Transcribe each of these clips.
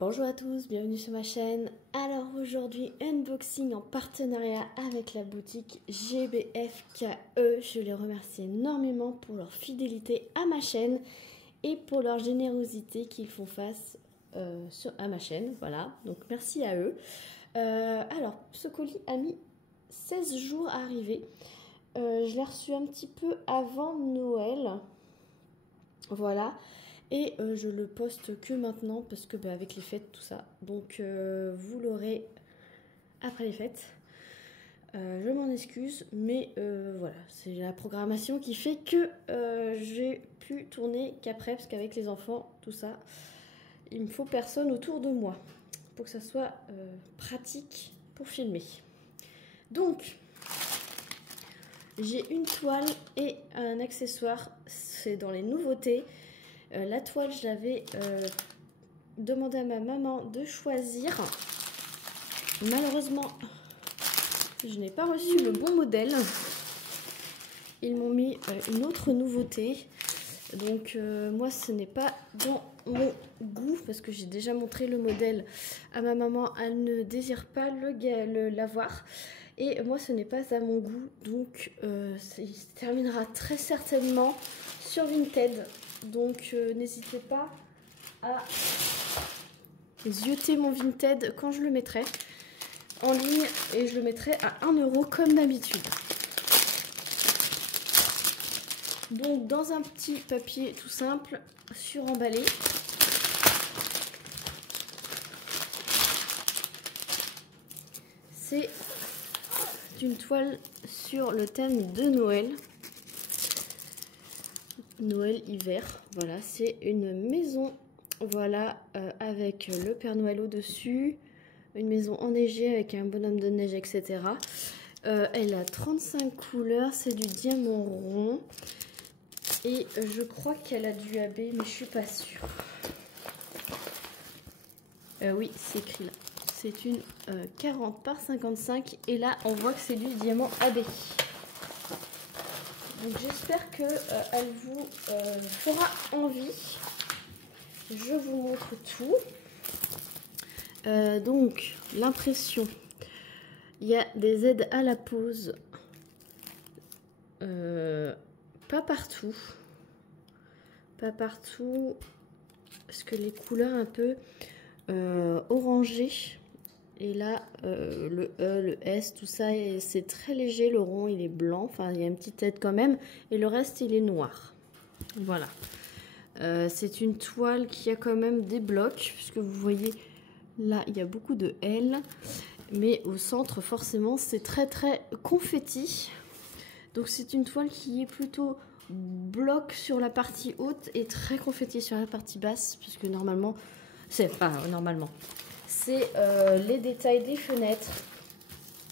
Bonjour à tous, bienvenue sur ma chaîne. Alors aujourd'hui, unboxing en partenariat avec la boutique GBFKE. Je les remercie énormément pour leur fidélité à ma chaîne et pour leur générosité qu'ils font face à ma chaîne. Voilà, donc merci à eux. Alors, ce colis a mis 16 jours à arriver. Je l'ai reçu un petit peu avant Noël. Voilà. Et je le poste que maintenant parce que avec les fêtes tout ça, donc vous l'aurez après les fêtes. Je m'en excuse, mais voilà, c'est la programmation qui fait que j'ai pu tourner qu'après, parce qu'avec les enfants, tout ça, il me faut personne autour de moi pour que ça soit pratique pour filmer. Donc j'ai une toile et un accessoire, c'est dans les nouveautés. La toile, j'avais demandé à ma maman de choisir. Malheureusement, je n'ai pas reçu le bon modèle. Ils m'ont mis une autre nouveauté. Donc moi, ce n'est pas dans mon goût parce que j'ai déjà montré le modèle à ma maman. Elle ne désire pas l'avoir. Et moi, ce n'est pas à mon goût. Donc, il se terminera très certainement sur Vinted. Donc n'hésitez pas à zioter mon Vinted quand je le mettrai en ligne et je le mettrai à 1 € comme d'habitude. Donc dans un petit papier tout simple, suremballé. C'est une toile sur le thème de Noël. Noël-hiver, voilà, c'est une maison, voilà, avec le Père Noël au-dessus, une maison enneigée avec un bonhomme de neige, etc. Elle a 35 couleurs, c'est du diamant rond, et je crois qu'elle a du AB, mais je suis pas sûre. Oui, c'est écrit là. C'est une 40 par 55, et là, on voit que c'est du diamant AB. Donc j'espère qu'elle vous fera envie. Je vous montre tout. Donc l'impression, il y a des aides à la pose. Pas partout. Pas partout. Parce que les couleurs un peu orangées. Et là, le E, le S, tout ça, c'est très léger. Le rond, il est blanc. Enfin, il y a une petite tête quand même. Et le reste, il est noir. Voilà. C'est une toile qui a quand même des blocs. Puisque vous voyez, là, il y a beaucoup de L. Mais au centre, forcément, c'est très, très confetti. Donc, c'est une toile qui est plutôt bloc sur la partie haute et très confetti sur la partie basse. Puisque normalement, c'est pas normalement. C'est les détails des fenêtres.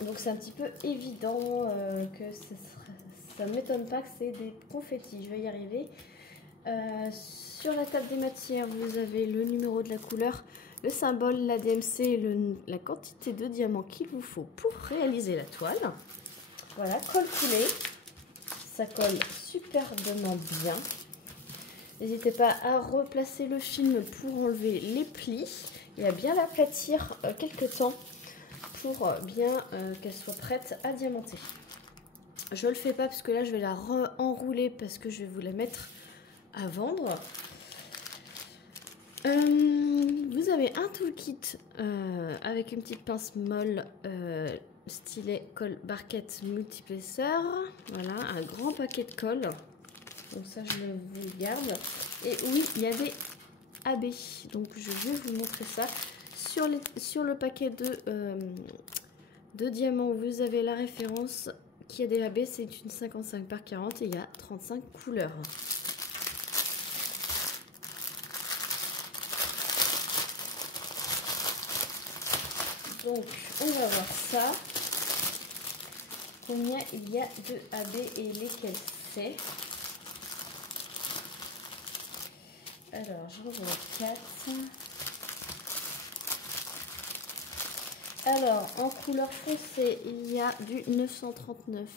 Donc c'est un petit peu évident que ça ne m'étonne pas que c'est des confettis. Je vais y arriver. Sur la table des matières, vous avez le numéro de la couleur, le symbole, la DMC et la quantité de diamants qu'il vous faut pour réaliser la toile. Voilà, colle coulé. Ça colle superbement bien. N'hésitez pas à replacer le film pour enlever les plis et à bien l'aplatir quelques temps pour bien qu'elle soit prête à diamanter. Je le fais pas parce que là je vais la enrouler parce que je vais vous la mettre à vendre. Vous avez un toolkit avec une petite pince molle, stylet, colle, barquette, multiépaisseur. Voilà, un grand paquet de colle. Donc ça, je vous le garde. Et oui, il y a des AB. Donc je vais vous montrer ça. Sur le paquet de diamants, vous avez la référence qui a des AB. C'est une 55 par 40 et il y a 35 couleurs. Donc on va voir ça. Combien il y a de AB et lesquels c'est. Alors, je revois 4. Alors, en couleur foncée, il y a du 939.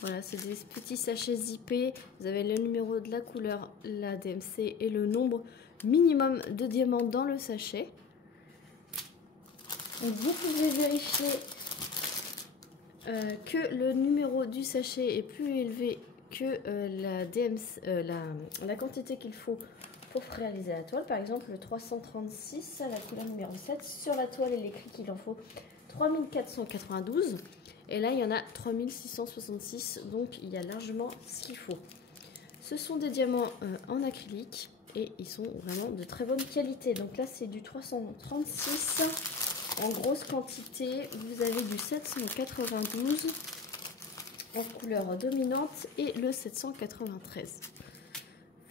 Voilà, c'est des petits sachets zippés. Vous avez le numéro de la couleur, la DMC et le nombre minimum de diamants dans le sachet. Donc vous pouvez vérifier que le numéro du sachet est plus élevé que la quantité qu'il faut pour réaliser la toile. Par exemple, le 336, la couleur numéro 7, sur la toile, il est écrit qu'il en faut 3492. Et là, il y en a 3666, donc il y a largement ce qu'il faut. Ce sont des diamants en acrylique et ils sont vraiment de très bonne qualité. Donc là, c'est du 336 en grosse quantité. Vous avez du 792 en couleur dominante et le 793.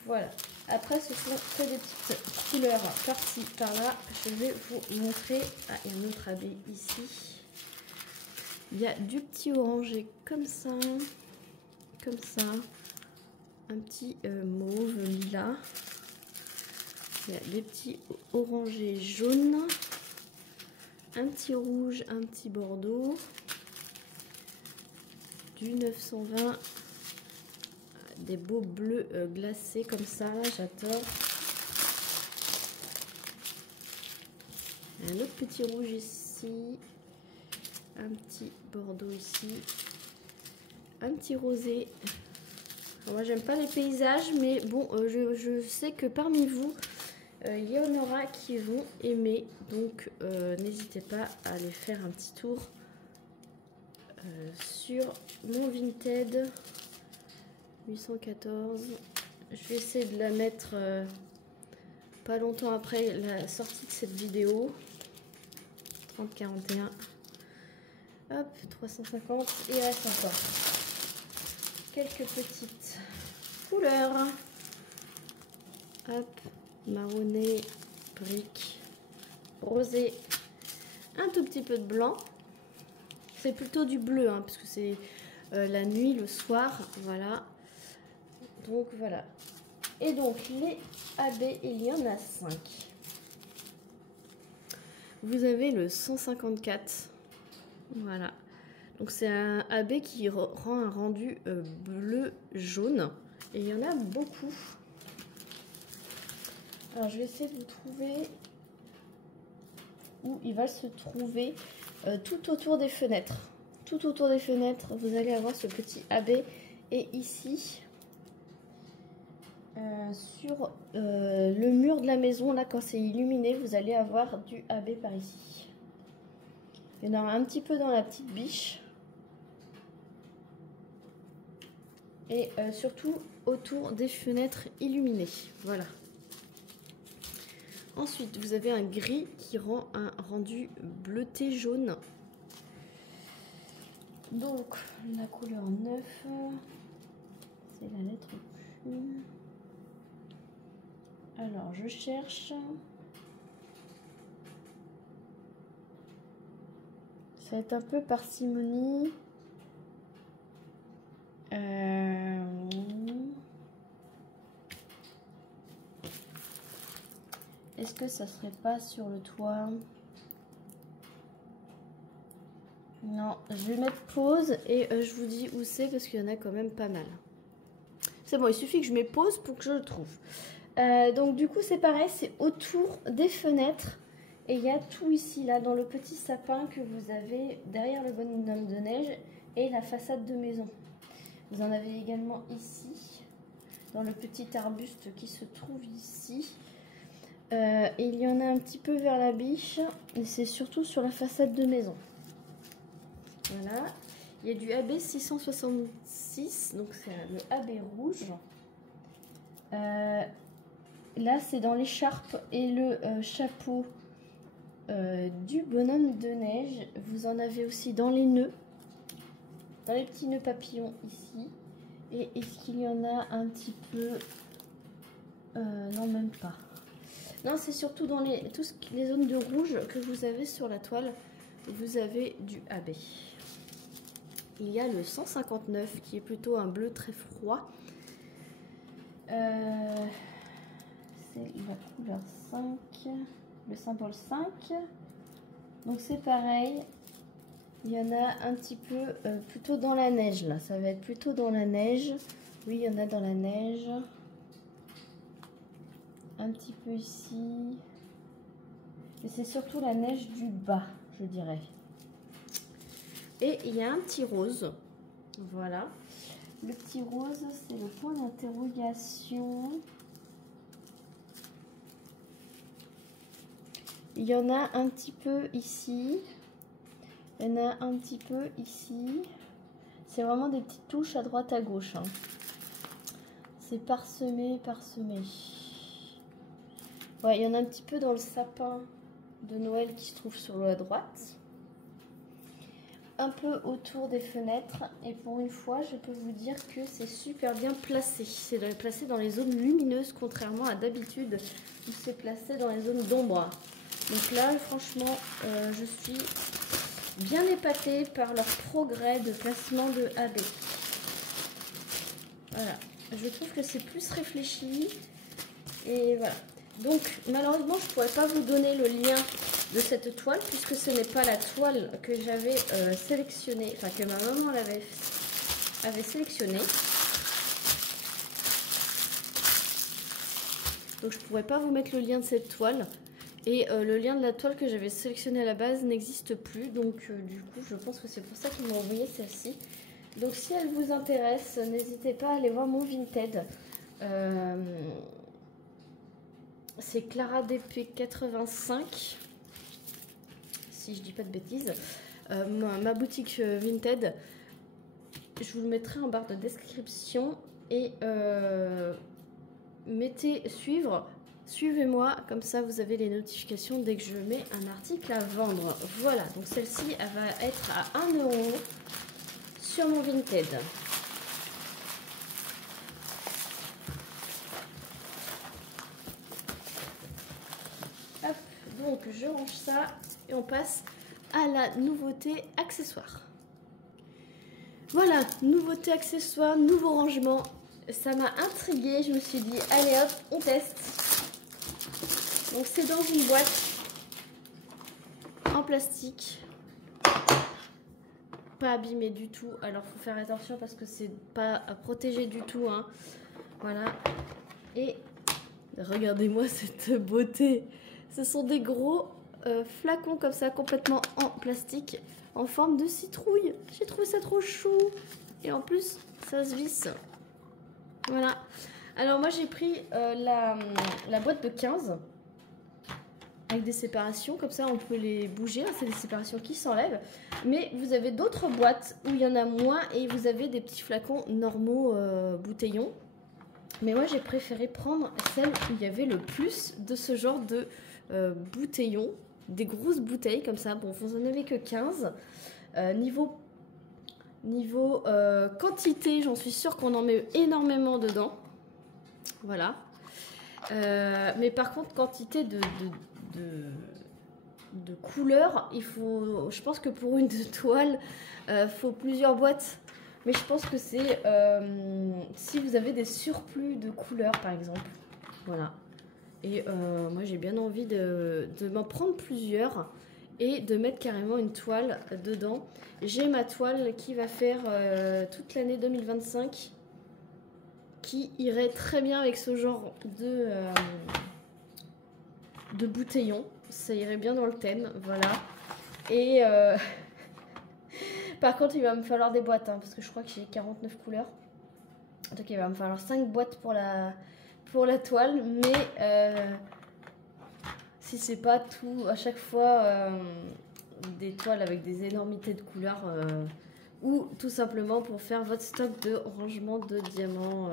Voilà. Après, ce sont que des petites couleurs par-ci, par-là. Je vais vous montrer. Ah, il y a un autre AB ici. Il y a du petit orangé comme ça. Comme ça. Un petit mauve lilas. Il y a des petits orangés jaunes. Un petit rouge, un petit bordeaux. Du 920. Des beaux bleus glacés comme ça, j'adore. Un autre petit rouge ici, un petit bordeaux ici, un petit rosé. Alors moi j'aime pas les paysages, mais bon, je sais que parmi vous, il y en aura qui vont aimer, donc n'hésitez pas à aller faire un petit tour sur mon Vinted. 814. Je vais essayer de la mettre pas longtemps après la sortie de cette vidéo. 3041. Hop, 350. Et il reste encore quelques petites couleurs. Hop, marronné, brique, rosé, un tout petit peu de blanc. C'est plutôt du bleu, hein, parce que c'est la nuit, le soir, voilà. Donc voilà. Et donc les AB, il y en a 5. Vous avez le 154. Voilà. Donc c'est un AB qui rend un rendu bleu-jaune. Et il y en a beaucoup. Alors je vais essayer de vous trouver où il va se trouver tout autour des fenêtres. Tout autour des fenêtres, vous allez avoir ce petit AB. Et ici... sur le mur de la maison, là quand c'est illuminé, vous allez avoir du AB par ici. Il y en aura un petit peu dans la petite biche. Et surtout autour des fenêtres illuminées. Voilà. Ensuite, vous avez un gris qui rend un rendu bleuté jaune. Donc, la couleur 9, c'est la lettre Q. Alors, je cherche. Ça va être un peu parcimonie. Est-ce que ça serait pas sur le toit? Non, je vais mettre pause et je vous dis où c'est parce qu'il y en a quand même pas mal. C'est bon, il suffit que je mette pause pour que je le trouve. Donc du coup c'est pareil, c'est autour des fenêtres et il y a tout ici là dans le petit sapin que vous avez derrière le bonhomme de neige et la façade de maison. Vous en avez également ici dans le petit arbuste qui se trouve ici. Et il y en a un petit peu vers la biche et c'est surtout sur la façade de maison. Voilà, il y a du AB 666, donc c'est le AB rouge. Là, c'est dans l'écharpe et le chapeau du bonhomme de neige. Vous en avez aussi dans les nœuds, dans les petits nœuds papillons ici. Et est-ce qu'il y en a un petit peu... non, même pas. Non, c'est surtout dans les zones de rouge que vous avez sur la toile. Vous avez du AB. Il y a le 159 qui est plutôt un bleu très froid. La couleur 5, le symbole 5. Donc c'est pareil, il y en a un petit peu plutôt dans la neige là, ça va être plutôt dans la neige. Oui, il y en a dans la neige. Un petit peu ici. Et c'est surtout la neige du bas. je dirais. Et il y a un petit rose. Voilà. Le petit rose, c'est le point d'interrogation. Il y en a un petit peu ici. Il y en a un petit peu ici. C'est vraiment des petites touches à droite à gauche. Hein. C'est parsemé, parsemé. Ouais, il y en a un petit peu dans le sapin de Noël qui se trouve sur la droite. Un peu autour des fenêtres. Et pour une fois, je peux vous dire que c'est super bien placé. C'est placé dans les zones lumineuses, contrairement à d'habitude où c'est placé dans les zones d'ombre. Donc là, franchement, je suis bien épatée par leur progrès de placement de AB. Voilà, je trouve que c'est plus réfléchi. Et voilà. Donc, malheureusement, je ne pourrais pas vous donner le lien de cette toile, puisque ce n'est pas la toile que j'avais sélectionnée, enfin que ma maman avait sélectionnée. Donc, je ne pourrais pas vous mettre le lien de cette toile. Et le lien de la toile que j'avais sélectionnée à la base n'existe plus. Donc du coup, je pense que c'est pour ça qu'ils m'ont envoyé celle-ci. Donc si elle vous intéresse, n'hésitez pas à aller voir mon Vinted. C'est Clara DP85. Si je dis pas de bêtises. Ma boutique Vinted. Je vous le mettrai en barre de description. Et mettez suivre. Suivez-moi, comme ça vous avez les notifications dès que je mets un article à vendre. Voilà, donc celle-ci, elle va être à 1 € sur mon Vinted. Hop, donc je range ça et on passe à la nouveauté accessoire. Voilà, nouveauté accessoire, nouveau rangement. Ça m'a intriguée, je me suis dit, allez hop, on teste. Donc c'est dans une boîte en plastique, pas abîmé du tout. Alors faut faire attention parce que c'est pas protégé du tout. Hein. Voilà. Et regardez-moi cette beauté. Ce sont des gros flacons comme ça, complètement en plastique, en forme de citrouille. J'ai trouvé ça trop chou. Et en plus, ça se visse. Voilà. Alors moi j'ai pris la boîte de 15. Avec des séparations, comme ça on peut les bouger, c'est des séparations qui s'enlèvent. Mais vous avez d'autres boîtes où il y en a moins et vous avez des petits flacons normaux bouteillons. Mais moi j'ai préféré prendre celle où il y avait le plus de ce genre de bouteillons, des grosses bouteilles comme ça. Bon, vous n'en avez que 15. Niveau quantité, j'en suis sûre qu'on en met énormément dedans. Voilà. Mais par contre, quantité de couleurs, il faut, je pense que pour une toile, faut plusieurs boîtes. Mais je pense que c'est si vous avez des surplus de couleurs, par exemple. Voilà. Et moi, j'ai bien envie de m'en prendre plusieurs et de mettre carrément une toile dedans. J'ai ma toile qui va faire toute l'année 2025, qui irait très bien avec ce genre de bouteillon. Ça irait bien dans le thème, voilà. Et par contre, il va me falloir des boîtes, hein, parce que je crois que j'ai 49 couleurs. Donc il va me falloir 5 boîtes pour la toile, mais si c'est pas tout, à chaque fois des toiles avec des énormités de couleurs, ou tout simplement pour faire votre stock de rangement de diamants,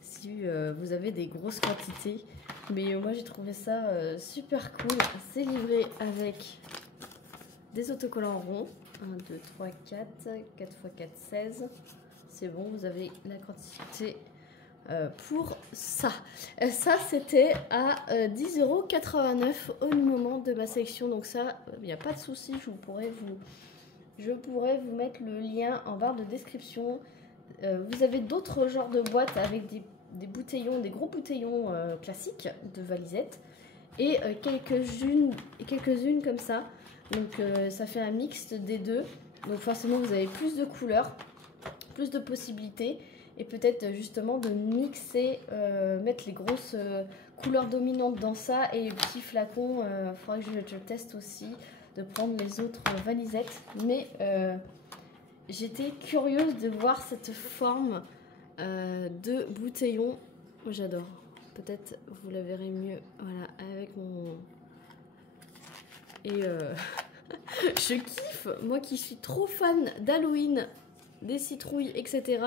si vous avez des grosses quantités. Mais moi j'ai trouvé ça super cool. C'est livré avec des autocollants ronds. 1, 2, 3, 4. 4 x 4, 16. C'est bon, vous avez la quantité pour ça. Ça c'était à 10,89 € au moment de ma sélection. Donc ça, il n'y a pas de souci, je pourrais vous mettre le lien en barre de description. Vous avez d'autres genres de boîtes avec des bouteillons, des gros bouteillons classiques de valisettes et quelques-unes comme ça. Donc ça fait un mixte des deux. Donc forcément vous avez plus de couleurs, plus de possibilités et peut-être justement de mixer, mettre les grosses couleurs dominantes dans ça et les petits flacons. Il faudrait que je teste aussi de prendre les autres valisettes. Mais j'étais curieuse de voir cette forme de bouteillon. J'adore. Peut-être vous la verrez mieux. Voilà, avec mon... Et je kiffe. Moi qui suis trop fan d'Halloween, des citrouilles, etc.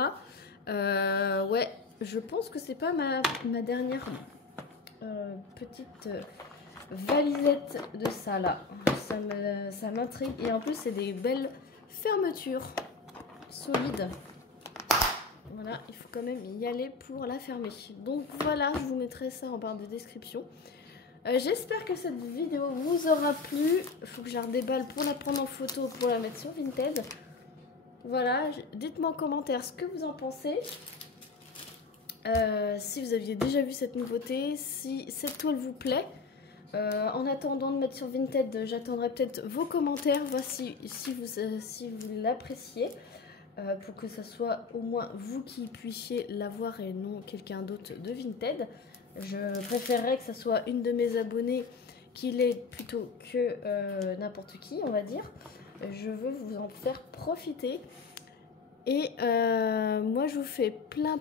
Ouais, je pense que c'est pas ma dernière petite valisette de ça là. Ça m'intrigue. Et en plus, c'est des belles fermetures solides. Voilà, il faut quand même y aller pour la fermer. Donc voilà, je vous mettrai ça en barre de description. J'espère que cette vidéo vous aura plu. Il faut que je la redéballe pour la prendre en photo, pour la mettre sur Vinted. Voilà, dites-moi en commentaire ce que vous en pensez. Si vous aviez déjà vu cette nouveauté, si cette toile vous plaît. En attendant de mettre sur Vinted, j'attendrai peut-être vos commentaires, voir si vous l'appréciez. Pour que ce soit au moins vous qui puissiez l'avoir et non quelqu'un d'autre de Vinted. Je préférerais que ce soit une de mes abonnées qui l'ait plutôt que n'importe qui, on va dire. Je veux vous en faire profiter. Et moi, je vous fais plein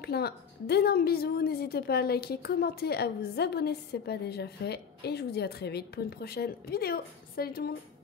d'énormes bisous. N'hésitez pas à liker, commenter, à vous abonner si ce n'est pas déjà fait. Et je vous dis à très vite pour une prochaine vidéo. Salut tout le monde!